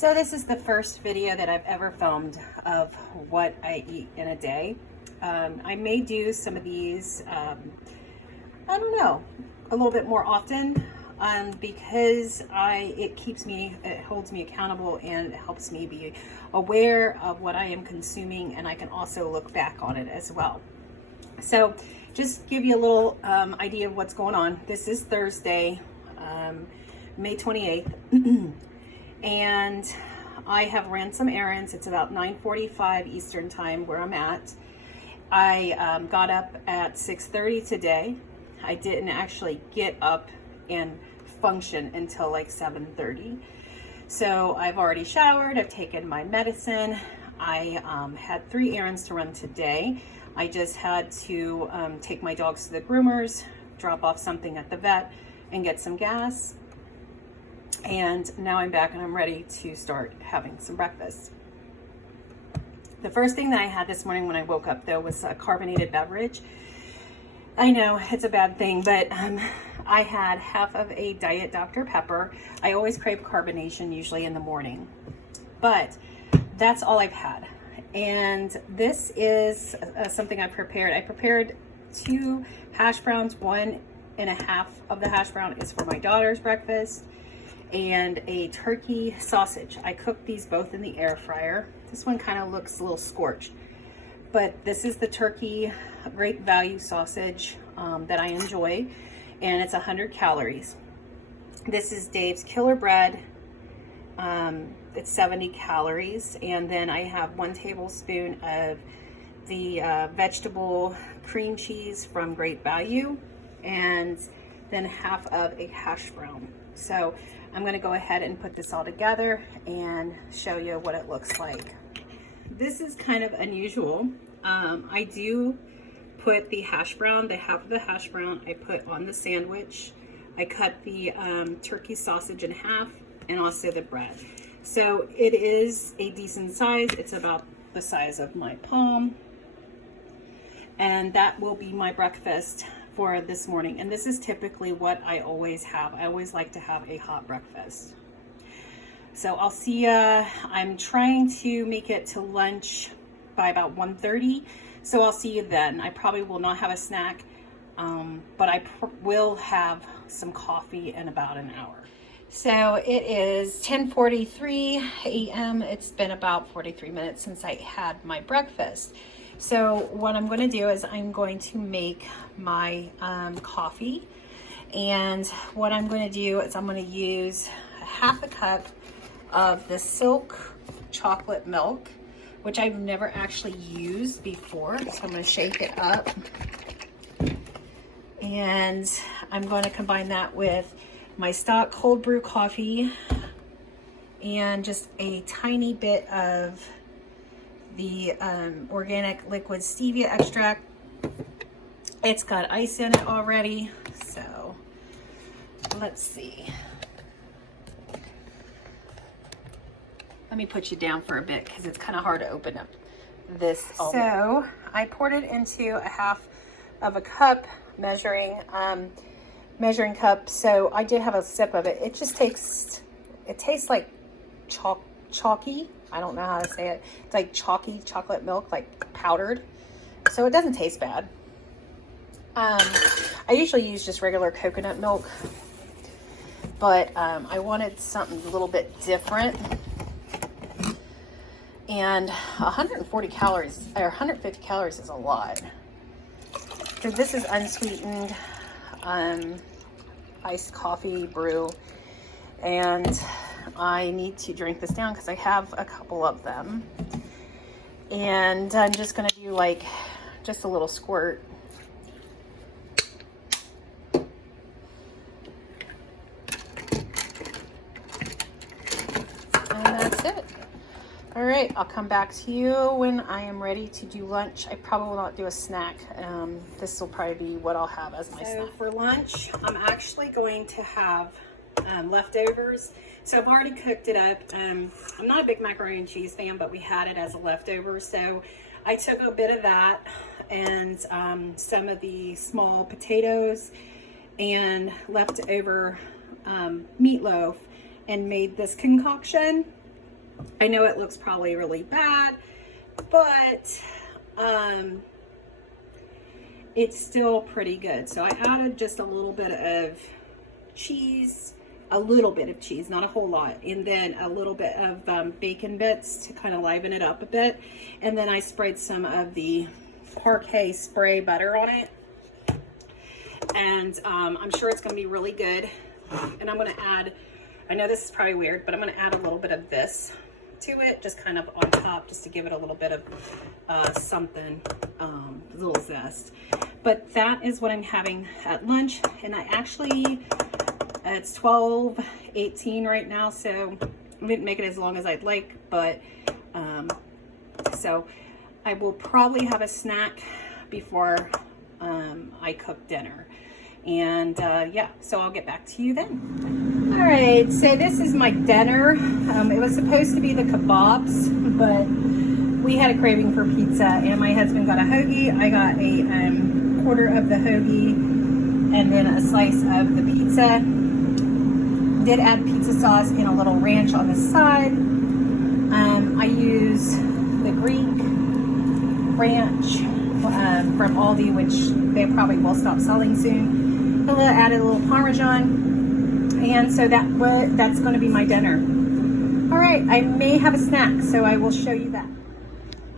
So this is the first video that I've ever filmed of what I eat in a day. I may do some of these, I don't know, a little bit more often because it holds me accountable and it helps me be aware of what I am consuming, and I can also look back on it as well. So just give you a little idea of what's going on. This is Thursday, May 28th. And I have ran some errands. It's about 9:45 Eastern time where I'm at. I got up at 6:30 today. I didn't actually get up and function until like 7:30. So I've already showered, I've taken my medicine. I had 3 errands to run today. I just had to take my dogs to the groomers, drop off something at the vet, and get some gas. And now I'm back and I'm ready to start having some breakfast. The first thing that I had this morning when I woke up though was a carbonated beverage. I know it's a bad thing, but I had half of a Diet Dr. Pepper. I always crave carbonation usually in the morning, but that's all I've had. And this is something I prepared. I prepared 2 hash browns. 1.5 of the hash brown is for my daughter's breakfast, and a turkey sausage. I cooked these both in the air fryer. This one kind of looks a little scorched, but this is the turkey great value sausage that I enjoy, and it's 100 calories. This is Dave's Killer Bread. It's 70 calories, and then I have 1 tablespoon of the vegetable cream cheese from Great Value, and then half of a hash brown. So I'm going to go ahead and put this all together and show you what it looks like. This is kind of unusual. I do put the hash brown, the half of the hash brown I put on the sandwich. I cut the turkey sausage in half, and also the bread. So it is a decent size. It's about the size of my palm. And that will be my breakfast for this morning. And this is typically what I always have. I always like to have a hot breakfast. So I'll see ya. I'm trying to make it to lunch by about 1:30. So I'll see you then. I probably will not have a snack, but I will have some coffee in about an hour. So it is 10:43 a.m. It's been about 43 minutes since I had my breakfast. So what I'm going to do is I'm going to make my coffee, and what I'm going to do is I'm going to use half a cup of the Silk chocolate milk, which I've never actually used before. So I'm going to shake it up, and I'm going to combine that with my stock cold brew coffee and just a tiny bit of the organic liquid stevia extract. It's got ice in it already, so let's see. Let me put you down for a bit because it's kind of hard to open up this. So I poured it into a half of a cup measuring cup. So I did have a sip of it. It tastes like chalky. I don't know how to say it. It's like chalky chocolate milk, like powdered. So it doesn't taste bad. I usually use just regular coconut milk, but I wanted something a little bit different. And 140 calories or 150 calories is a lot. So this is unsweetened iced coffee brew, and I need to drink this down because I have a couple of them, and I'm just going to do like just a little squirt. And that's it. All right, I'll come back to you when I am ready to do lunch. I probably will not do a snack. This will probably be what I'll have as my snack. For lunch, I'm actually going to have leftovers. So I've already cooked it up. I'm not a big macaroni and cheese fan, but we had it as a leftover. So I took a bit of that and some of the small potatoes and leftover meatloaf and made this concoction. I know it looks probably really bad, but it's still pretty good. So I added just a little bit of cheese, not a whole lot, and then a little bit of bacon bits to kind of liven it up a bit. And then I sprayed some of the Parquet spray butter on it. And I'm sure it's going to be really good. And I'm going to add, I know this is probably weird, but I'm going to add a little bit of this to it, just kind of on top, just to give it a little bit of something, a little zest. But that is what I'm having at lunch. And I actually, it's 12:18 right now, so I didn't make it as long as I'd like, but so I will probably have a snack before I cook dinner. And yeah, so I'll get back to you then. All right, so this is my dinner. It was supposed to be the kebabs, but we had a craving for pizza, and my husband got a hoagie. I got a quarter of the hoagie and then a slice of the pizza. Did add pizza sauce and a little ranch on the side. I use the Greek ranch from Aldi, which they probably will stop selling soon. I added a little Parmesan, and so that's going to be my dinner. All right, I may have a snack, so I will show you that.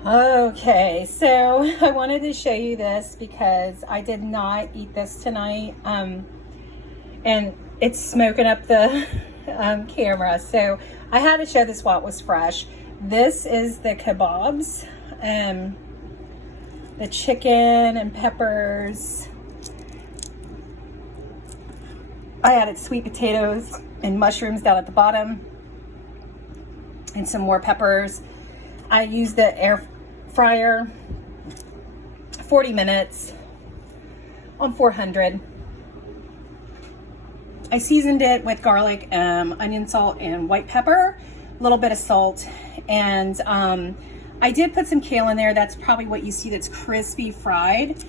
Okay, so I wanted to show you this because I did not eat this tonight, and it's smoking up the camera, so I had to show this while it was fresh. This is the kebabs, the chicken and peppers. I added sweet potatoes and mushrooms down at the bottom, and some more peppers. I used the air fryer, 40 minutes on 400. I seasoned it with garlic, onion salt, and white pepper, a little bit of salt, and I did put some kale in there. That's probably what you see that's crispy fried,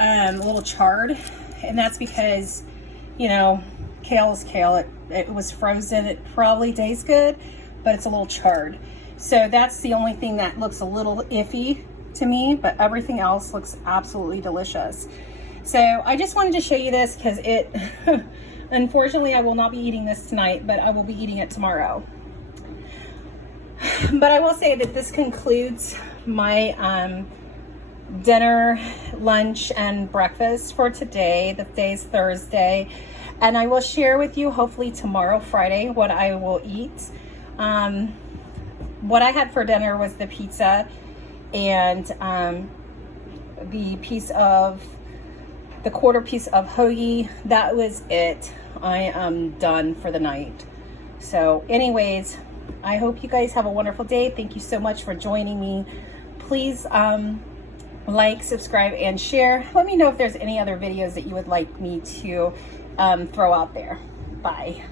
a little charred, and that's because, you know, kale is kale. It was frozen. It probably tastes good, but it's a little charred. So that's the only thing that looks a little iffy to me, but everything else looks absolutely delicious. So I just wanted to show you this because it, unfortunately, I will not be eating this tonight, but I will be eating it tomorrow. But I will say that this concludes my dinner, lunch, and breakfast for today. The day's Thursday, and I will share with you hopefully tomorrow, Friday, what I will eat. What I had for dinner was the pizza and the quarter piece of hoagie. That was it. I am done for the night. So anyways, I hope you guys have a wonderful day. Thank you so much for joining me. Please like, subscribe, and share. Let me know if there's any other videos that you would like me to throw out there. Bye.